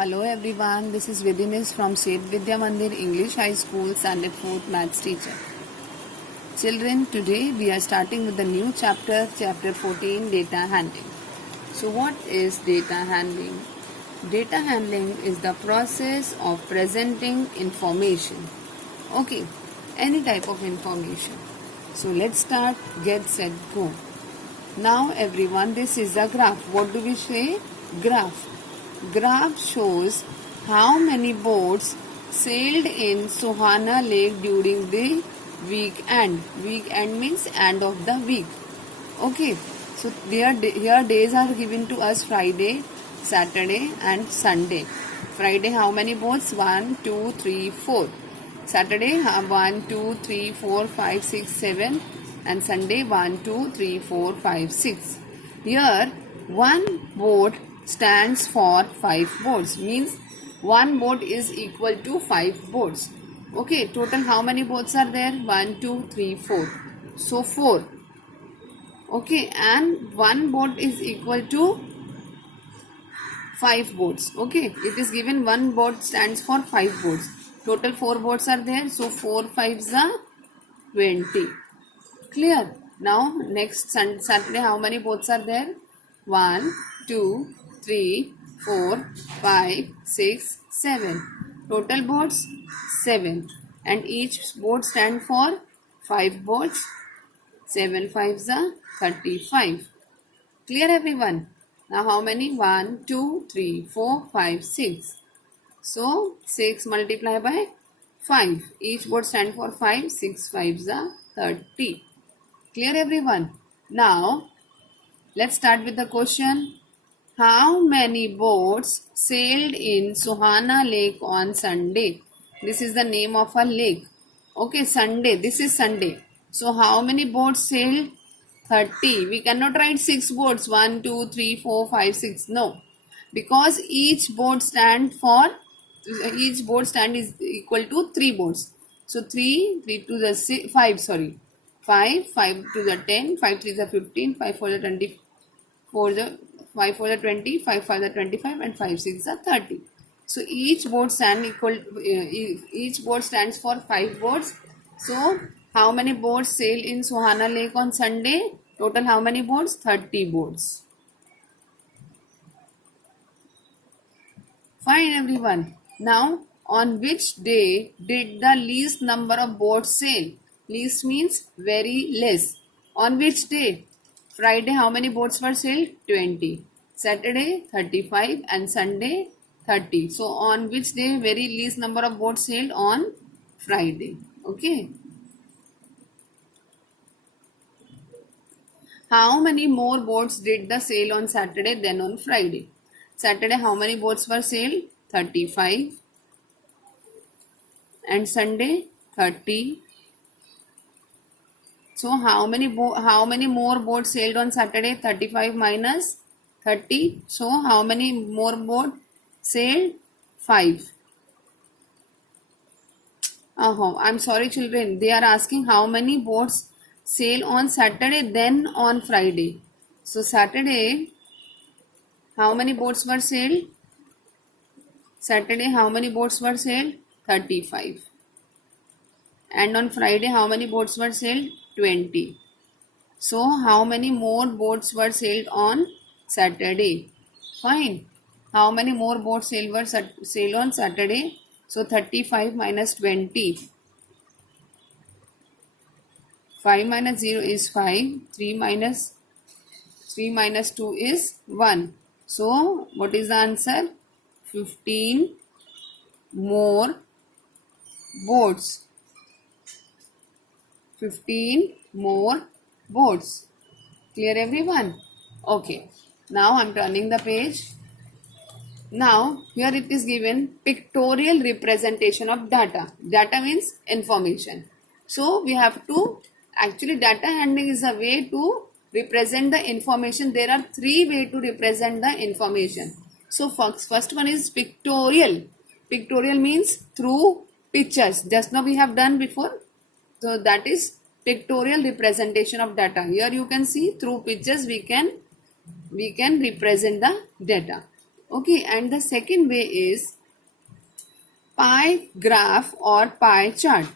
Hello everyone, this is Vidyanis from Seth Vidya Mandir English High School, Standard 4th Maths teacher. Children, today we are starting with the new chapter, chapter 14, data handling. So what is data handling? Data handling is the process of presenting information. Okay, any type of information. So let's start, get set, go. Now everyone, this is a graph. What do we say? Graph. Graph shows how many boats sailed in Sohana Lake during the weekend. Weekend means end of the week. Okay, so here days are given to us: Friday, Saturday and Sunday. Friday, how many boats? 1, 2, 3, 4. Saturday, 1, 2, 3, 4, 5, 6, 7. And Sunday, 1, 2, 3, 4, 5, 6. Here, one boat stands for 5 boats, means one boat is equal to 5 boats. Okay, total how many boats are there? 1, 2, 3, 4. So 4. Okay, and one boat is equal to 5 boats. Okay, it is given one boat stands for 5 boats. Total 4 boats are there. So 4 5s are 20. Clear? Now next Saturday, how many boats are there? 1, 2, 3, 4, 5, 6, 7. Total boats 7. And each boat stand for 5 boats. 7 5s are 35. Clear everyone? Now how many? 1, 2, 3, 4, 5, 6. So 6 multiplied by 5. Each boat stand for 5. 6 5s are 30. Clear everyone? Now let's start with the question. How many boats sailed in Sohana Lake on Sunday? This is the name of a lake. Okay, Sunday. This is Sunday. So how many boats sailed? 30. We cannot write 6 boats. 1, 2, 3, 4, 5, 6. No. Because each boat stand is equal to 3 boats. So 3 to the 6, 5, sorry. 5 to the 10, 5 3 the 15, 5 4 the 20, 5 4 the 20, 5 5 the 25 and 5 6 the 30. So each boat stands for 5 boats. So how many boats sail in Sohana Lake on Sunday? Total how many boats? 30 boats. Fine everyone. Now on which day did the least number of boats sail? Least means very less. On which day? Friday, how many boats were sailed? 20. Saturday, 35 and Sunday, 30. So on which day very least number of boats sailed? On Friday. Okay. How many more boats did the sail on Saturday than on Friday? Saturday, how many boats were sailed? 35. And Sunday, 30. So how many more boats sailed on Saturday? 35 minus 30. So how many more boats sailed? 5. I'm sorry children. They are asking how many boats sail on Saturday then on Friday. So Saturday, how many boats were sailed? Saturday, how many boats were sailed? 35. And on Friday, how many boats were sailed? 20. So, how many more boats were sailed on Saturday? Fine. How many more boats sailed on Saturday? So, 35 minus 20. 5 minus 0 is 5. 3 minus 2 is 1. So, what is the answer? 15 more boats. 15 more boats. Clear everyone? Okay. Now I am turning the page. Now here it is given pictorial representation of data. Data means information. So we have to, actually data handling is a way to represent the information. There are 3 ways to represent the information. So first one is pictorial. Pictorial means through pictures. Just now we have done before. So that is pictorial representation of data. Here you can see through pictures we can represent the data. Okay, and the second way is pie graph or pie chart,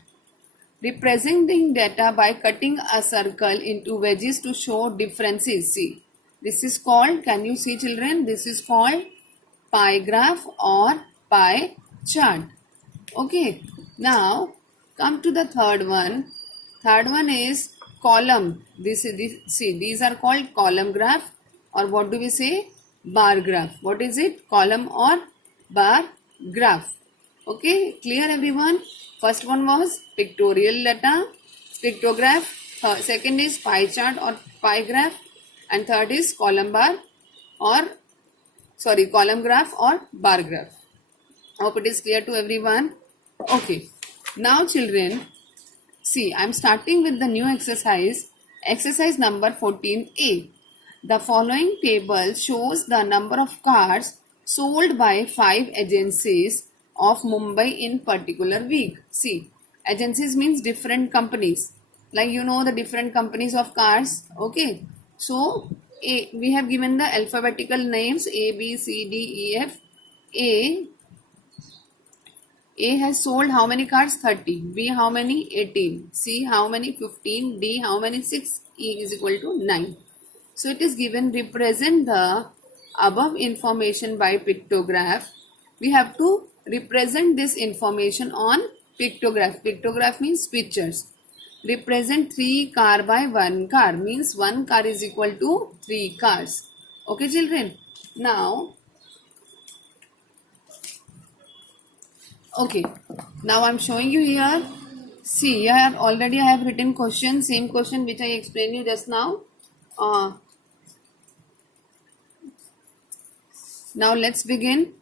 representing data by cutting a circle into wedges to show differences. See, this is called, can you see children? This is called pie graph or pie chart. Okay, now come to the third one. Third one is column. See, these are called column graph, or what do we say? Bar graph. What is it? Column or bar graph. Okay, clear everyone? First one was pictorial data, pictograph. Second is pie chart or pie graph, and third is column graph or bar graph. Hope it is clear to everyone. Okay, now children, see, I am starting with the new exercise, exercise number 14A. The following table shows the number of cars sold by 5 agencies of Mumbai in particular week. See, agencies means different companies. Like you know the different companies of cars. Okay, so we have given the alphabetical names A, B, C, D, E, F. A has sold how many cars? 30. B how many? 18. C how many? 15. D how many? 6. E is equal to 9. So it is given represent the above information by pictograph. We have to represent this information on pictograph. Pictograph means pictures. Represent 3 car by 1 car means 1 car is equal to 3 cars. Okay children. Now okay, now I'm showing you here. See, here I have written question, same question which I explained you just now. Now let's begin.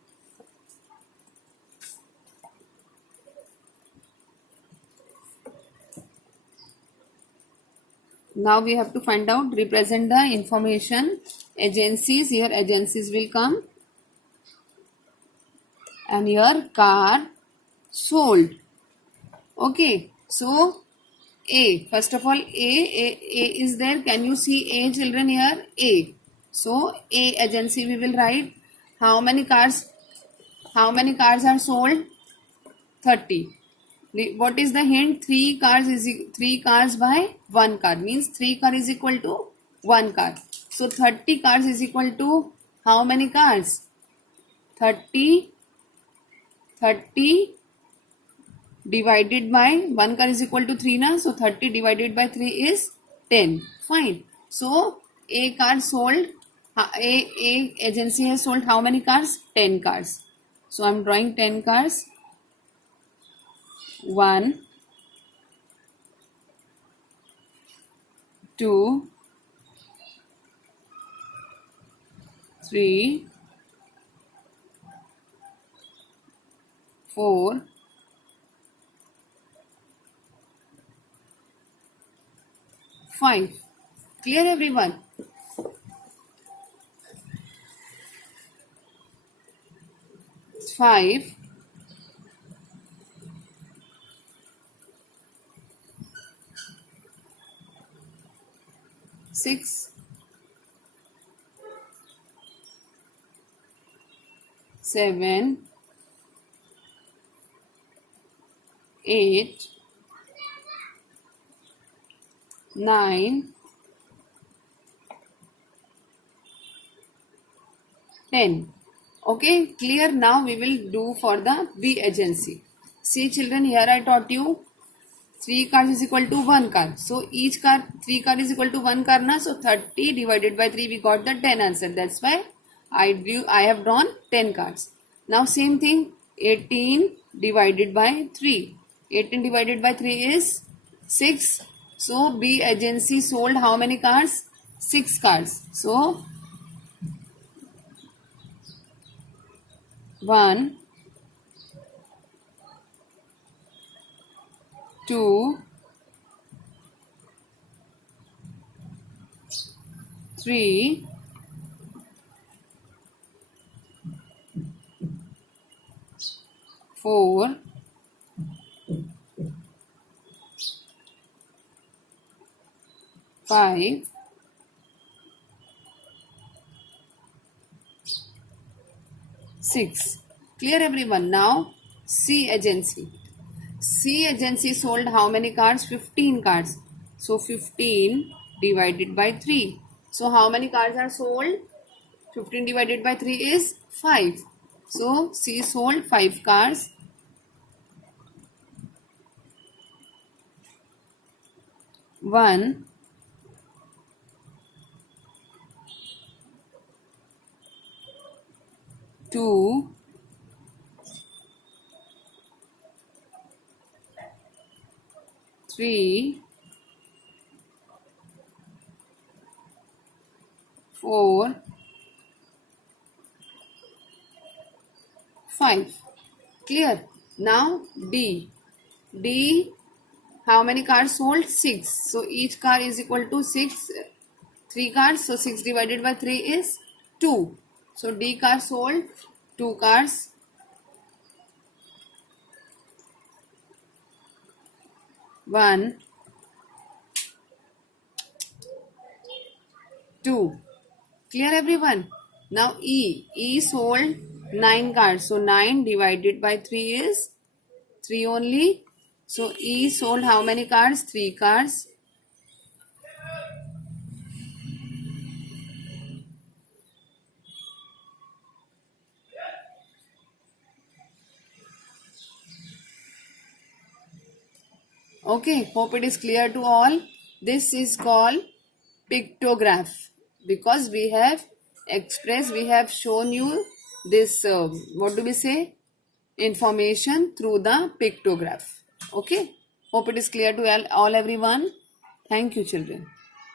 Now we have to find out, represent the information. Agencies, here agencies will come. And here car sold. Okay, so A, first of all A is there. Can you see A children here? A. So A agency we will write. How many cars are sold? 30. What is the hint? 3 cars by 1 car means 3 car is equal to 1 car. So 30 cars is equal to how many cars? 30 divided by 1 car is equal to 3 na. So 30 divided by 3 is 10. Fine. So A car sold, A agency has sold how many cars? 10 cars. So I am drawing 10 cars. 1, 2, 3, 4, 5. Clear everyone? Five, 6, 7, 8, 9, 10. Okay, clear. Now we will do for the B agency. See children, here I taught you 3 cars is equal to 1 car. So each car, 3 car is equal to 1 car na. So 30 divided by 3 we got the 10 answer. That's why I have drawn 10 cars. Now same thing, 18 divided by 3. 18 divided by 3 is 6. So B agency sold how many cars? 6 cars. So 1, 2, 3, 4, 5, 6. Clear everyone? Now C agency. C agency sold how many cards? 15 cards. So 15 divided by 3. So how many cards are sold? 15 divided by 3 is 5. So C sold 5 cars. 1, 2, 3, 4, 5. Clear? Now D. D, how many cars sold? 6. So each car is equal to 6. 3 cars. So 6 divided by 3 is 2. So D car sold 2 cars. 1, 2. Clear everyone? Now E. E sold 9 cars. So 9 divided by 3 is 3 only. So E sold how many cars? 3 cars. Okay, hope it is clear to all. This is called pictograph because we have expressed, we have shown you this, what do we say, information through the pictograph. Okay, hope it is clear to all everyone. Thank you, children.